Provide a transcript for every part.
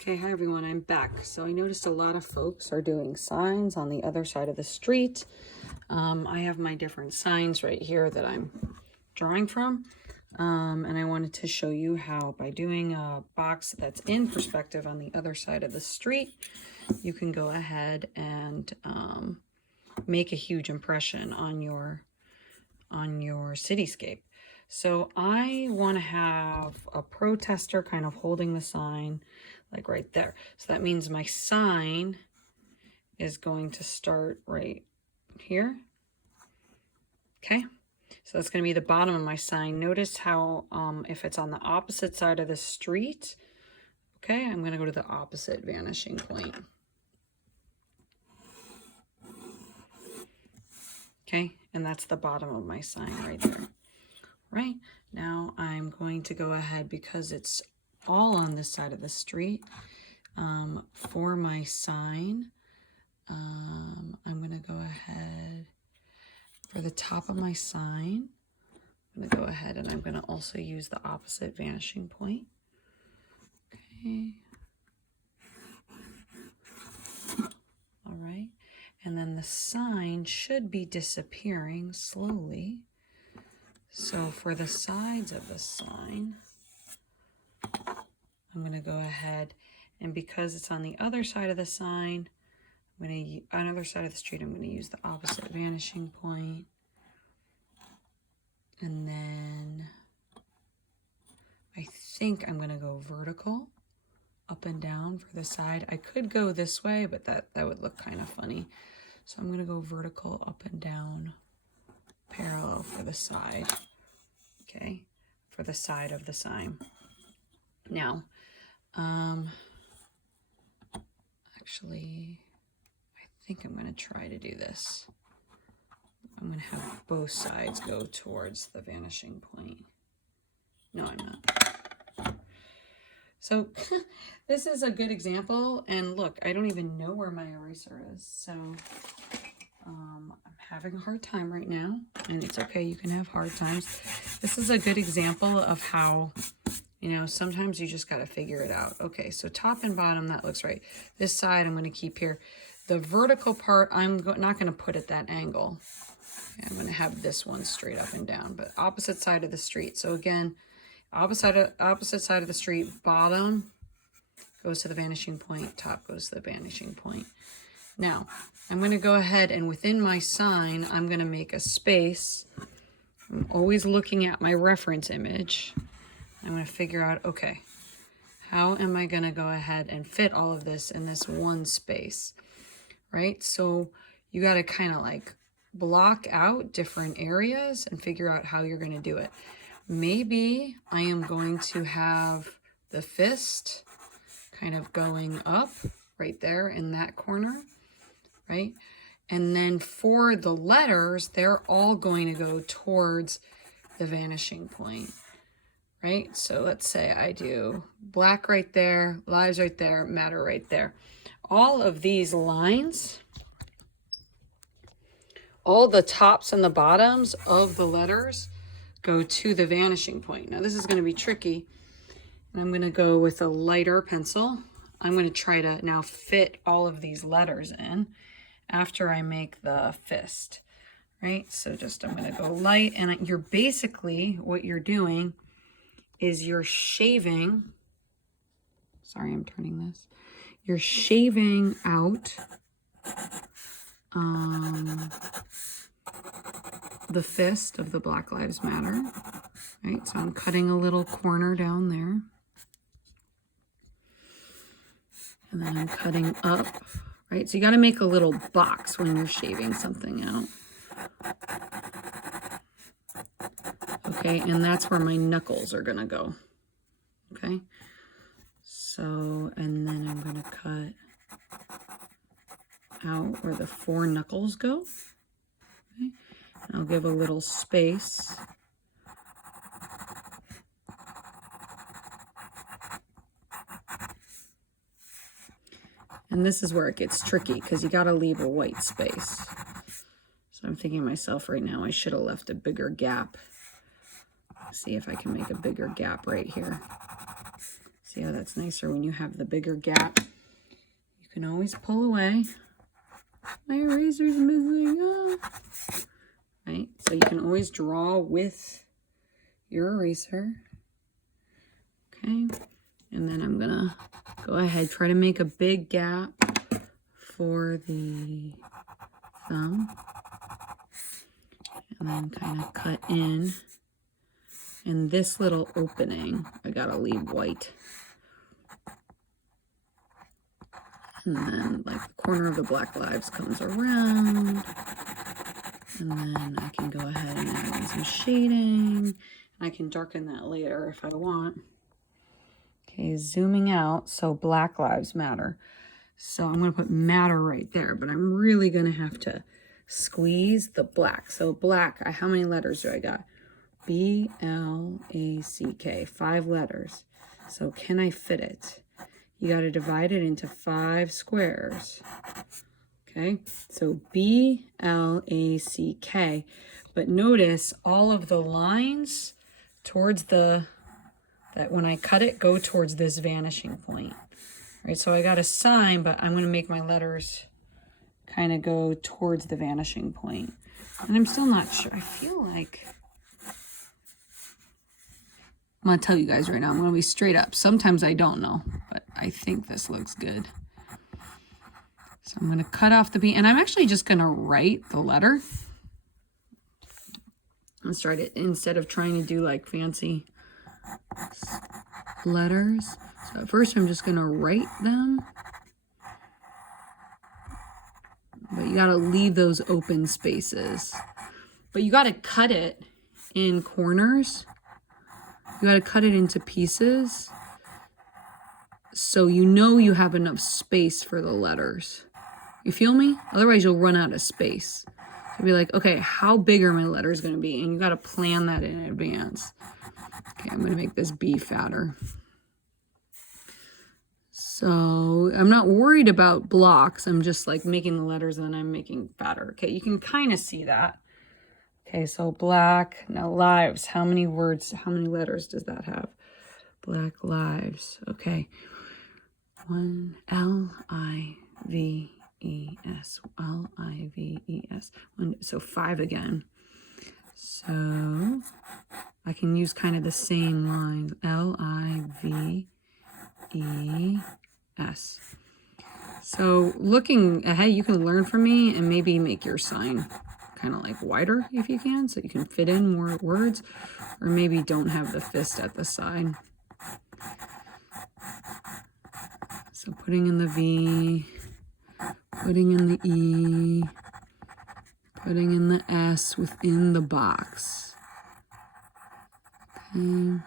Okay, hi everyone, I'm back. So I noticed a lot of folks are doing signs on the other side of the street. I have my different signs right here that I'm drawing from. And I wanted to show you how by doing a box that's in perspective on the other side of the street, you can go ahead and make a huge impression on your cityscape. So I want to have a protester kind of holding the sign like right there. So that means my sign is going to start right here. Okay. So that's going to be the bottom of my sign. Notice how if it's on the opposite side of the street, okay, I'm going to go to the opposite vanishing point. Okay, and that's the bottom of my sign right there. Right, now I'm going to go ahead, because it's all on this side of the street, for my sign, I'm going to go ahead for the top of my sign. I'm going to go ahead and I'm going to also use the opposite vanishing point. Okay. All right. And then the sign should be disappearing slowly. So for the sides of the sign, I'm going to go ahead, and because it's on the other side of the sign, on the other side of the street, I'm going to use the opposite vanishing point. And then I think I'm going to go vertical up and down for the side. I could go this way, but that would look kind of funny. So I'm going to go vertical up and down, parallel for the side. Okay, for the side of the sign. Now, actually, I think I'm going to try to do this. I'm going to have both sides go towards the vanishing point. No, I'm not. So this is a good example. And look, I don't even know where my eraser is. So I'm having a hard time right now. And it's okay, you can have hard times. This is a good example of how, you know, sometimes you just got to figure it out. Okay, so top and bottom, that looks right. This side I'm going to keep here. The vertical part, I'm not going to put at that angle. I'm going to have this one straight up and down, but opposite side of the street. So again, opposite side of the street, bottom goes to the vanishing point, top goes to the vanishing point. Now, I'm going to go ahead and within my sign, I'm going to make a space. I'm always looking at my reference image. I'm going to figure out, okay, how am I going to go ahead and fit all of this in this one space, right? So you got to kind of like block out different areas and figure out how you're going to do it. Maybe I am going to have the fist kind of going up right there in that corner, right? And then for the letters, they're all going to go towards the vanishing point, right? So let's say I do black right there, lives right there, matter right there. All of these lines, all the tops and the bottoms of the letters go to the vanishing point. Now this is going to be tricky, and I'm going to go with a lighter pencil. I'm going to try to now fit all of these letters in after I make the fist, right? So just I'm going to go light, and you're basically, what you're doing is you're shaving, sorry, I'm turning this. You're shaving out the fist of the Black Lives Matter, right? So I'm cutting a little corner down there. And then I'm cutting up, right? So you got to make a little box when you're shaving something out. Okay, and that's where my knuckles are going to go. Okay, so, and then I'm going to cut out where the 4 knuckles go. Okay, and I'll give a little space. And this is where it gets tricky, because you got to leave a white space. So I'm thinking to myself right now, I should have left a bigger gap. See if I can make a bigger gap right here. See how that's nicer when you have the bigger gap? You can always pull away. My eraser's missing. Oh. Right? So you can always draw with your eraser. Okay. And then I'm gonna go ahead, try to make a big gap for the thumb. And then kind of cut in. And this little opening, I gotta leave white. And then like the corner of the Black Lives comes around. And then I can go ahead and add in some shading. I can darken that later if I want. Okay, zooming out, so Black Lives Matter. So I'm gonna put matter right there, but I'm really gonna have to squeeze the black. So black, how many letters do I got? B-L-A-C-K, 5 letters. So can I fit it? You got to divide it into 5 squares. Okay, so B-L-A-C-K. But notice all of the lines towards that when I cut it, go towards this vanishing point. Right, so I got a sign, but I'm going to make my letters kind of go towards the vanishing point. And I'm still not sure. I feel like... I'm going to tell you guys right now, I'm going to be straight up. Sometimes I don't know, but I think this looks good. So I'm going to cut off the B, and I'm actually just going to write the letter. Let's try it instead of trying to do like fancy letters. So at first I'm just going to write them. But you got to leave those open spaces. But you got to cut it in corners. You got to cut it into pieces so you know you have enough space for the letters. You feel me? Otherwise, you'll run out of space. So be like, okay, how big are my letters going to be? And you got to plan that in advance. Okay, I'm going to make this B fatter. So I'm not worried about blocks. I'm just like making the letters and then I'm making fatter. Okay, you can kind of see that. Okay, so black, now lives, how many words, how many letters does that have? Black lives, okay. 1, L-I-V-E-S, L-I-V-E-S. So 5 again. So I can use kind of the same lines, L-I-V-E-S. So looking ahead, you can learn from me and maybe make your sign kind of like wider if you can, so you can fit in more words, or maybe don't have the fist at the side. So putting in the V, putting in the E, putting in the S within the box. Okay.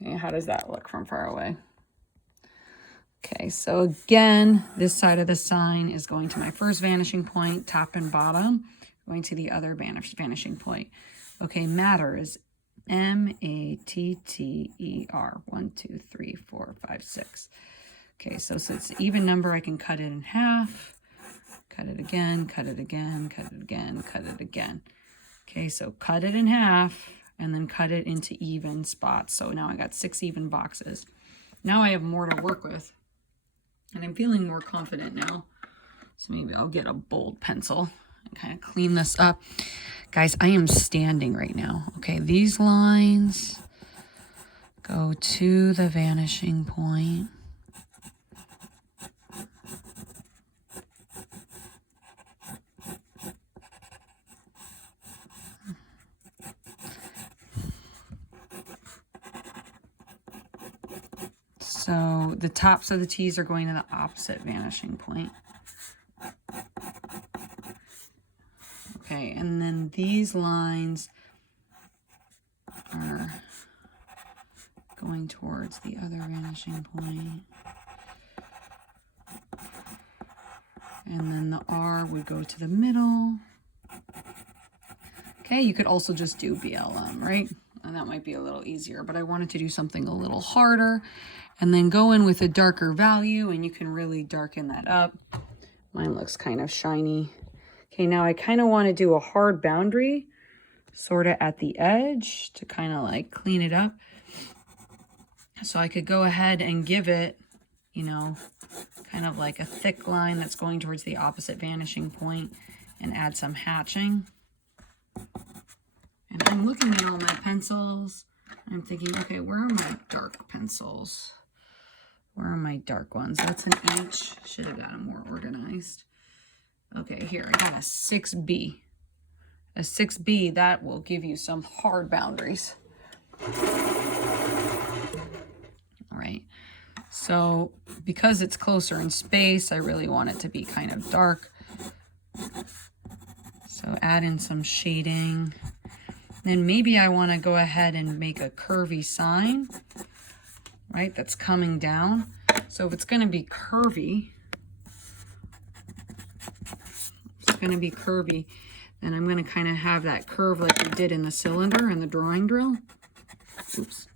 Okay, how does that look from far away? Okay, so again, this side of the sign is going to my first vanishing point, top and bottom, going to the other vanishing point. Okay, matter is M-A-T-T-E-R. 1, 2, 3, 4, 5, 6. Okay, so it's an even number, I can cut it in half, cut it again, cut it again, cut it again, cut it again. Okay, so cut it in half and then cut it into even spots. So now I got 6 even boxes. Now I have more to work with. And I'm feeling more confident now. So maybe I'll get a bold pencil and kind of clean this up. Guys, I am standing right now. Okay, these lines go to the vanishing point. So the tops of the T's are going to the opposite vanishing point. Okay, and then these lines are going towards the other vanishing point. And then the R would go to the middle. Okay, you could also just do BLM, right? And that might be a little easier, but I wanted to do something a little harder and then go in with a darker value, and you can really darken that up. Mine looks kind of shiny. Okay, now I kind of want to do a hard boundary sort of at the edge to kind of like clean it up. So I could go ahead and give it, you know, kind of like a thick line that's going towards the opposite vanishing point and add some hatching. And I'm looking at all my pencils. I'm thinking, okay, where are my dark pencils? Where are my dark ones? That's an H. Should have got them more organized. Okay, here, I got a 6B. A 6B, that will give you some hard boundaries. All right, so because it's closer in space, I really want it to be kind of dark. So add in some shading. Then maybe I want to go ahead and make a curvy sign, right, that's coming down. So if it's going to be curvy, then I'm going to kind of have that curve like we did in the cylinder in the drawing drill. Oops.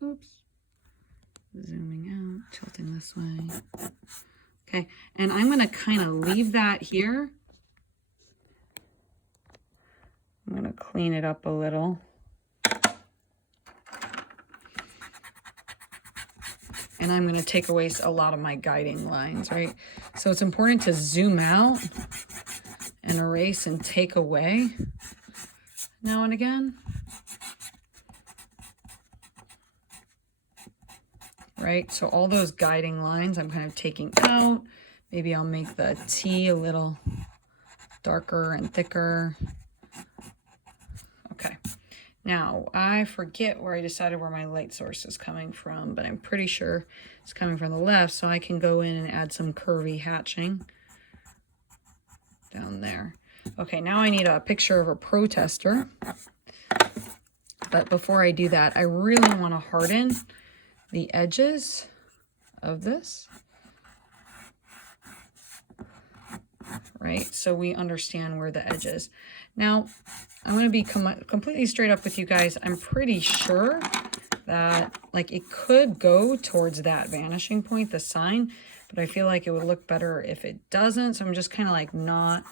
Oops. Zooming out, tilting this way. Okay, and I'm going to kind of leave that here. I'm going to clean it up a little. And I'm going to take away a lot of my guiding lines, right? So it's important to zoom out and erase and take away now and again. Right, so all those guiding lines I'm kind of taking out. Maybe I'll make the T a little darker and thicker. Okay, now I forget where I decided where my light source is coming from, but I'm pretty sure it's coming from the left, so I can go in and add some curvy hatching down there. Okay, now I need a picture of a protester. But before I do that, I really want to harden the edges of this, right? So we understand where the edge is. Now, I'm going to be completely straight up with you guys. I'm pretty sure that like it could go towards that vanishing point, the sign, but I feel like it would look better if it doesn't. So I'm just kind of like not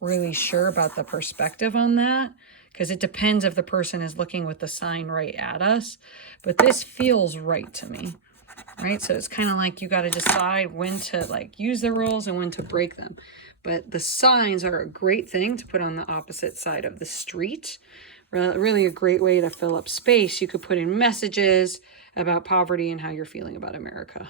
really sure about the perspective on that, because it depends if the person is looking with the sign right at us. But this feels right to me, right? So it's kind of like you got to decide when to like use the rules and when to break them. But the signs are a great thing to put on the opposite side of the street. Really a great way to fill up space. You could put in messages about poverty and how you're feeling about America.